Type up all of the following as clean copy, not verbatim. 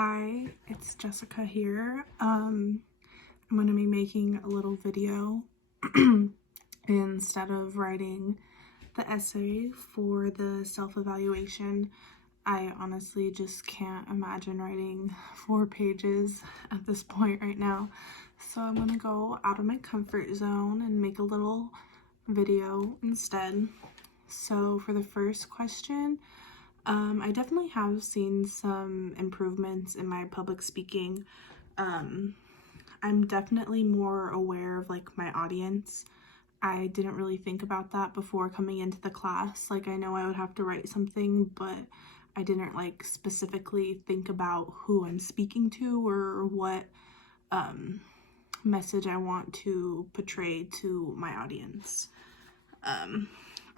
Hi, it's Jessica here. I'm going to be making a little video instead of writing the essay for the self-evaluation. I honestly just can't imagine writing 4 pages at this point right now. So I'm going to go out of my comfort zone and make a little video instead. So for the first question, I definitely have seen some improvements in my public speaking. I'm definitely more aware of like my audience. I didn't really think about that before coming into the class. Like I know I would have to write something, but I didn't like specifically think about who I'm speaking to or what message I want to portray to my audience.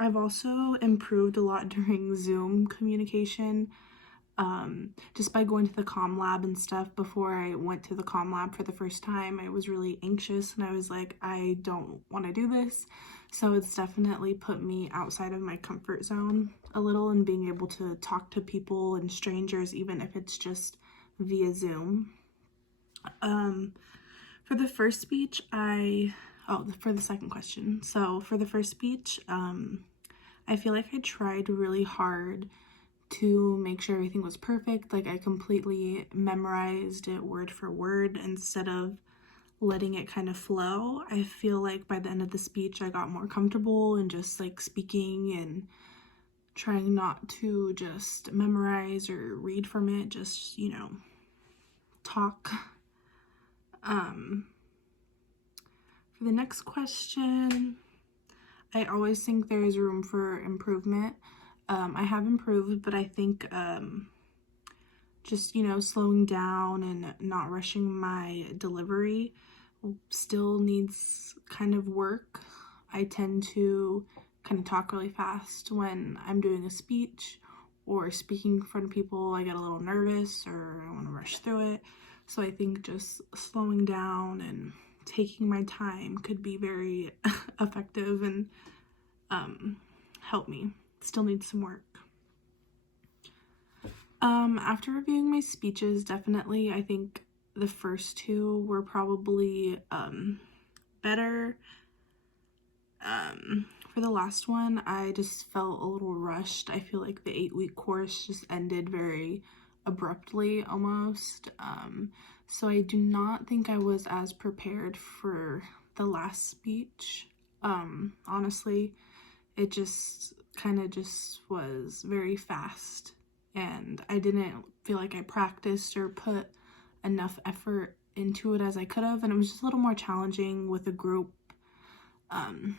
I've also improved a lot during Zoom communication, just by going to the comm lab and stuff. Before I went to the comm lab for the first time, I was really anxious and I was like, I don't want to do this. So it's definitely put me outside of my comfort zone a little and being able to talk to people and strangers, even if it's just via Zoom. For the first speech, for the second question. So for the first speech, I feel like I tried really hard to make sure everything was perfect. Like I completely memorized it word for word instead of letting it kind of flow. I feel like by the end of the speech, I got more comfortable and just like speaking and trying not to just memorize or read from it, just, talk. For the next question, I always think there is room for improvement. I have improved, but I think just, slowing down and not rushing my delivery still needs kind of work. I tend to kind of talk really fast when I'm doing a speech or speaking in front of people. I get a little nervous or I want to rush through it. So I think just slowing down and taking my time could be very effective and help me. Still need some work. After reviewing my speeches, definitely I think the first 2 were probably better. For the last one, I just felt a little rushed. I feel like the 8-week course just ended very abruptly almost. So I do not think I was as prepared for the last speech. Honestly, it just kind of just was very fast and I didn't feel like I practiced or put enough effort into it as I could have, and it was just a little more challenging with a group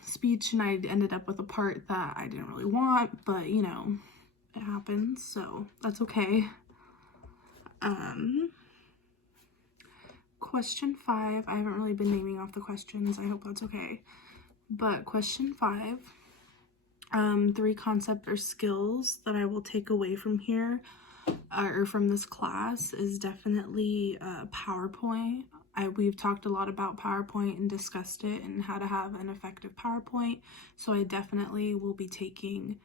speech, and I ended up with a part that I didn't really want, but it happens, so that's okay. Question 5, I haven't really been naming off the questions, I hope that's okay, but question 5, 3 concepts or skills that I will take away from here or from this class is definitely PowerPoint. We've talked a lot about PowerPoint and discussed it and how to have an effective PowerPoint, so I definitely will be taking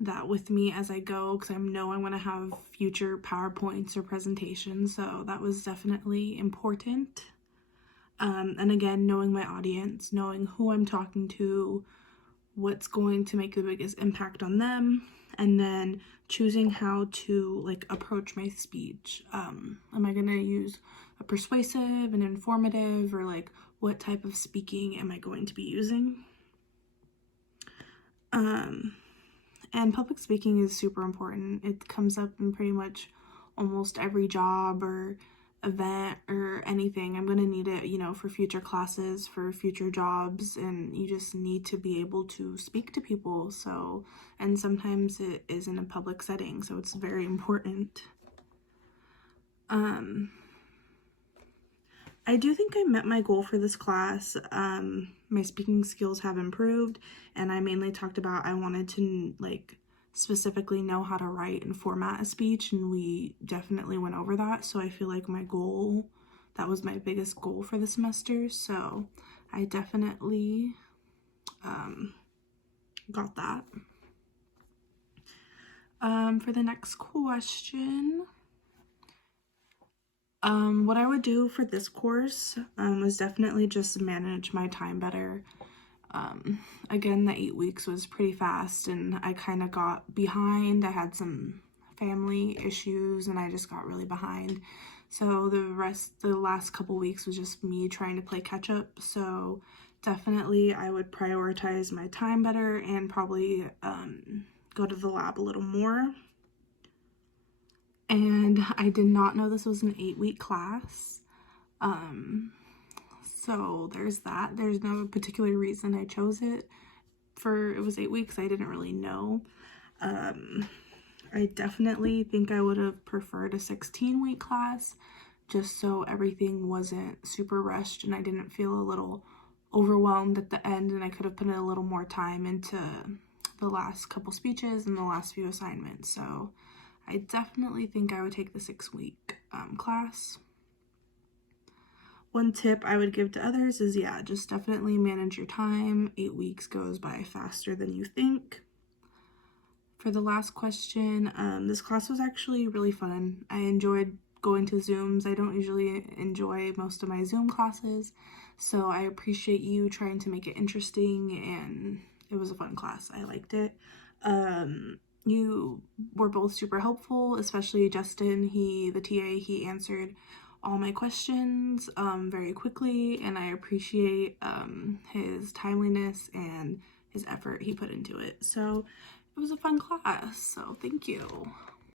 that with me as I go because I know I'm going to have future PowerPoints or presentations, so that was definitely important. And again, knowing my audience, knowing who I'm talking to, what's going to make the biggest impact on them, and then choosing how to like approach my speech. Am I going to use a persuasive and informative, or like what type of speaking am I going to be using? And public speaking is super important. It comes up in pretty much almost every job or event or anything. I'm going to need it, for future classes, for future jobs, and you just need to be able to speak to people. So, and sometimes it is in a public setting, so it's very important. I do think I met my goal for this class. My speaking skills have improved, and I mainly talked about I wanted to like specifically know how to write and format a speech, and we definitely went over that. So I feel like that was my biggest goal for the semester, so I definitely got that. For the next question, What I would do for this course was definitely just manage my time better. Again, the 8 weeks was pretty fast and I kind of got behind. I had some family issues and I just got really behind. So the last couple weeks was just me trying to play catch up. So definitely I would prioritize my time better and probably go to the lab a little more. And I did not know this was an 8-week class. So there's that. There's no particular reason I chose it. It was 8 weeks, I didn't really know. I definitely think I would have preferred a 16-week class just so everything wasn't super rushed and I didn't feel a little overwhelmed at the end, and I could have put in a little more time into the last couple speeches and the last few assignments. So I definitely think I would take the 6-week class. One tip I would give to others is, yeah, just definitely manage your time. 8 weeks goes by faster than you think. For the last question, this class was actually really fun. I enjoyed going to Zooms. I don't usually enjoy most of my Zoom classes, so I appreciate you trying to make it interesting, and it was a fun class. I liked it. You were both super helpful, especially Justin. The TA, he answered all my questions very quickly, and I appreciate his timeliness and his effort he put into it. So it was a fun class, so thank you.